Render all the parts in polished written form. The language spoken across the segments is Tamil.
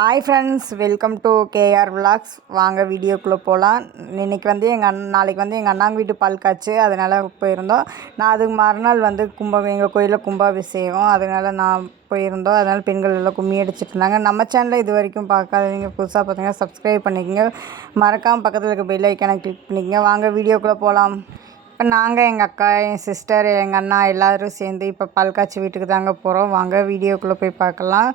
Hi friends, welcome to KR vlogs. வாங்க வீடியோக்குள்ளே போகலாம். இன்றைக்கி வந்து நாளைக்கு வந்து எங்கள் அண்ணாங்க வீட்டு பால் காய்ச்சி அதனால் போயிருந்தோம். நான் அதுக்கு மறுநாள் வந்து எங்கள் கோயிலில் கும்பாபிஷேகம், அதனால் நான் போயிருந்தோம். அதனால் பெண்கள் எல்லாம் கும்மி அடிச்சிட்டு இருந்தாங்க. நம்ம சேனலில் இது வரைக்கும் பார்க்காதவங்க புதுசாக பார்த்தீங்கன்னா சப்ஸ்கிரைப் பண்ணிக்கோங்க. மறக்காமல் பக்கத்தில் இருக்க பெல் ஐக்கானை கிளிக் பண்ணிக்கோங்க. வாங்க வீடியோக்குள்ளே போகலாம். இப்போ நாங்கள் எங்கள் அக்கா, என் சிஸ்டர், எங்கள் அண்ணா எல்லோரும் சேர்ந்து இப்போ பால் காய்ச்சி வீட்டுக்கு தாங்க போகிறோம். வாங்க வீடியோக்குள்ளே போய் பார்க்கலாம்.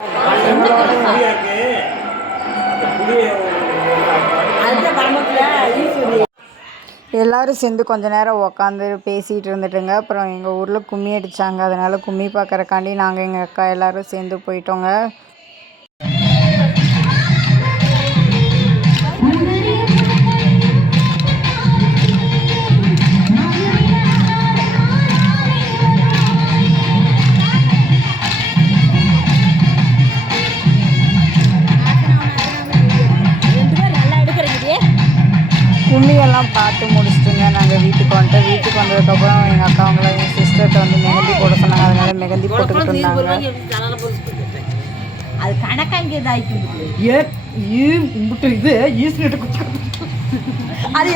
எல்லோரும் சேர்ந்து கொஞ்ச நேரம் உக்காந்து பேசிகிட்டு இருந்துட்டுங்க. அப்புறம் எங்கள் ஊரில் கும்மி அடித்தாங்க. அதனால் கும்மி பார்க்குறக்காண்டி நாங்கள் எங்கள் அக்கா எல்லோரும் சேர்ந்து போயிட்டோங்க. கும்மியெல்லாம் பார்த்து முடிச்சுட்டுங்க நாங்கள் வீட்டுக்கு வந்துட்டோம். வீட்டுக்கு வந்ததுக்கப்புறம் எங்கள் அக்கா அவங்கள என் சிஸ்டர்கிட்ட வந்து மெஹந்தி போட சொன்னாங்க. அதனால் மெஹந்தி போட்டுக்கிட்டு இருந்தாங்க. அது கணக்காங்க அது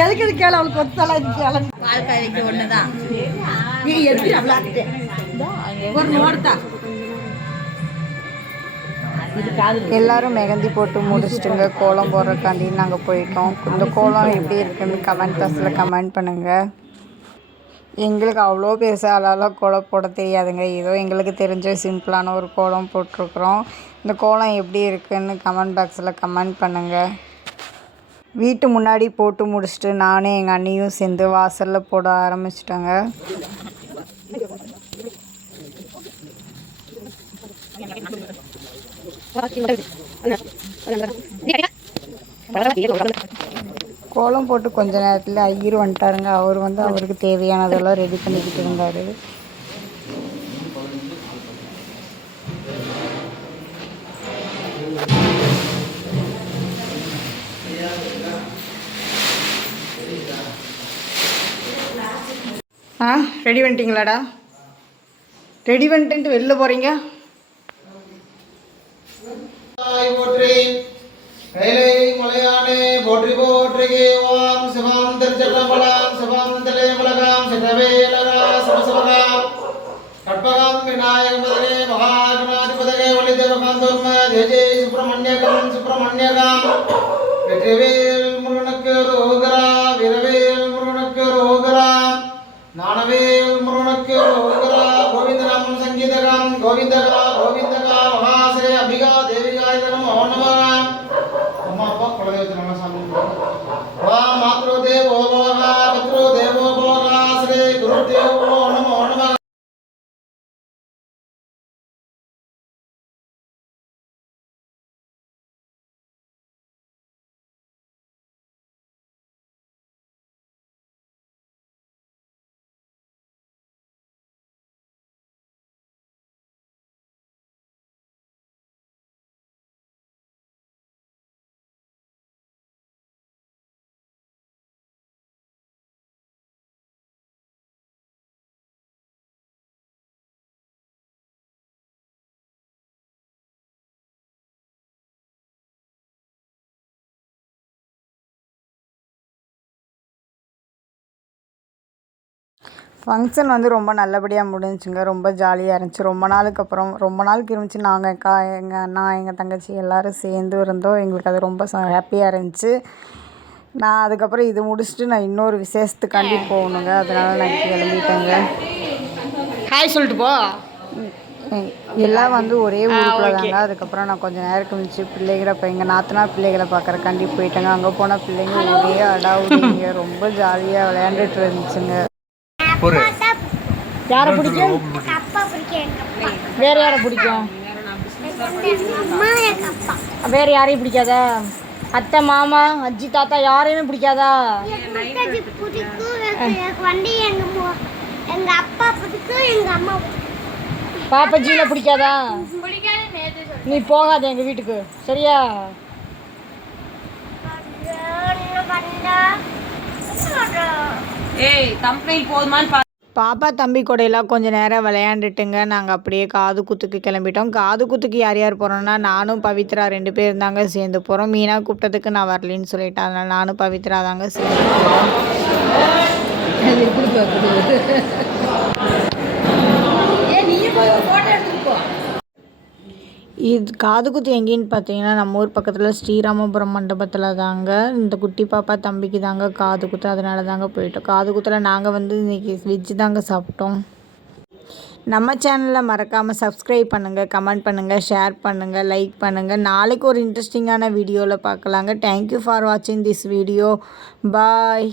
எதுக்கு இது கேள அவளுக்கு ஒத்தலாம் இது கேள வாழ்க்கை ஒண்ணுதான். நீ எப்படி விளாட்டு ஒரு நோடுதா எல்லோரும் மெஹந்தி போட்டு முடிச்சுட்டுங்க கோலம் போடுறக்காண்டி நாங்கள் போயிட்டோம். இந்த கோலம் எப்படி இருக்குன்னு கமெண்ட் பாக்ஸில் கமெண்ட் பண்ணுங்கள். எங்களுக்கு அவ்வளோ பெருசாக அளவில் கோலம் போட தெரியாதுங்க. ஏதோ எங்களுக்கு தெரிஞ்ச சிம்பிளான ஒரு கோலம் போட்டிருக்குறோம். இந்த கோலம் எப்படி இருக்குன்னு கமெண்ட் பாக்ஸில் கமெண்ட் பண்ணுங்கள். வீட்டு முன்னாடி போட்டு முடிச்சுட்டு நானும் எங்கள் அண்ணியும் சேர்ந்து வாசலில் போட ஆரம்பிச்சிட்டோங்க. கோலம் போட்டு கொஞ்ச நேரத்தில் ஐயர் வந்துட்டாருங்க. அவர் வந்து அவருக்கு தேவையானதெல்லாம் ரெடி பண்ணிக்கிட்டு இருந்தார். ரெடி பண்ணிட்டீங்களாடா? ரெடி பண்ணிட்டு வெளில போகிறீங்க? போற்றி கைலை மலையானே போற்றி போற்றி. ஓம் சிவம் திருச்செல்லம்பலம் சிவம் தில்லையம்பலகம் சிவவேலரா சிவசபகம் கற்பகம் விநாயகம் பதகே மகாகணாதிபதகே ஒளி தேவகாம் துர்ம ஜெய சுப்பிரமணியகம் சுப்பிரமணியகம் வெற்றிவேல் முருகனுக்கு ரோகரா வீரவேல் முருகனுக்கு ரோகரா ஞானவேல் முருகனுக்கு ரோகரா கோவிந்தநாமம் சங்கீதகம் கோவிந்தகா கோவிந்தகா மகாசிரே அம்பிகா தேவிகாய நமோ நமः. அம்மா அப்பா குலதெய்வத்தை நல்லா சாமி வா மாத்ரு தேவோ பவ பித்ரு தேவோ பவ ஸ்ரீ குரு தேவோ நமோ நமः. ஃபங்க்ஷன் வந்து ரொம்ப நல்லபடியாக முடிஞ்சுங்க. ரொம்ப ஜாலியாக இருந்துச்சு. ரொம்ப நாளுக்கு இருந்துச்சு. நாங்கள் எங்கள் அண்ணா, எங்கள் தங்கச்சி எல்லோரும் சேர்ந்து இருந்தோம். எங்களுக்கு அது ரொம்ப ஹாப்பியாக இருந்துச்சு. நான் அதுக்கப்புறம் இது முடிச்சுட்டு நான் இன்னொரு விசேஷத்துக்காண்டி போகணுங்க. அதனால் நான் கிளம்பிட்டேங்க. ஹாய் சொல்லிட்டு போ. எல்லாம் வந்து ஒரே ஊருக்குள்ள தாங்க. அதுக்கப்புறம் நான் கொஞ்சம் நேரம் கழிச்சு எங்கள் நாத்தனார் பிள்ளைகளை பார்க்குறக்காண்டி போயிட்டேங்க. அங்கே போனால் பிள்ளைங்க ஒரே அடாவுடிங்க. ரொம்ப ஜாலியாக விளையாண்டுட்டு இருந்துச்சுங்க. யாரை பிடிக்கும்? வேற யாரை பிடிக்கும்? வேற யாரையும் பிடிக்காதா? அத்தை, மாமா, அஜி, தாத்தா யாரையுமே பிடிக்காதா? பாப்பாஜியில பிடிக்காதா? நீ போகாத எங்க வீட்டுக்கு, சரியா? ஏய் கம்ப்ளைண்ட் போதுமான்னு பாப்பா தம்பி கூடையெல்லாம் கொஞ்சம் நேரம் விளையாண்டுட்டுங்க நாங்கள் அப்படியே காது குத்துக்கு கிளம்பிட்டோம். காது குத்துக்கு யார் யார் போகிறோன்னா நானும் பவித்ரா 2 பேர் தாங்க சேர்ந்து போகிறோம். மீனா கூப்பிட்டதுக்கு நான் வரலின்னு சொல்லிட்டேன். அதனால் நானும் பவித்ரா தாங்க சேர்ந்து போகிறோம். இது காது குத்து எங்கேன்னு பார்த்தீங்கன்னா நம்ம ஊர் பக்கத்தில் ஸ்ரீராமபுரம் மண்டபத்தில் தாங்க. இந்த குட்டி பாப்பா தம்பிக்கு தாங்க காது குத்து, அதனால தாங்க போயிட்டோம். காது குத்தில் நாங்கள் வந்து இன்றைக்கி வெஜ்ஜு தாங்க சாப்பிட்டோம். நம்ம சேனலில் மறக்காமல் சப்ஸ்கிரைப் பண்ணுங்கள், கமெண்ட் பண்ணுங்கள், ஷேர் பண்ணுங்கள், லைக் பண்ணுங்கள். நாளைக்கு ஒரு இன்ட்ரெஸ்டிங்கான வீடியோவில் பார்க்கலாங்க. தேங்க்யூ ஃபார் வாட்சிங் திஸ் வீடியோ. பாய்.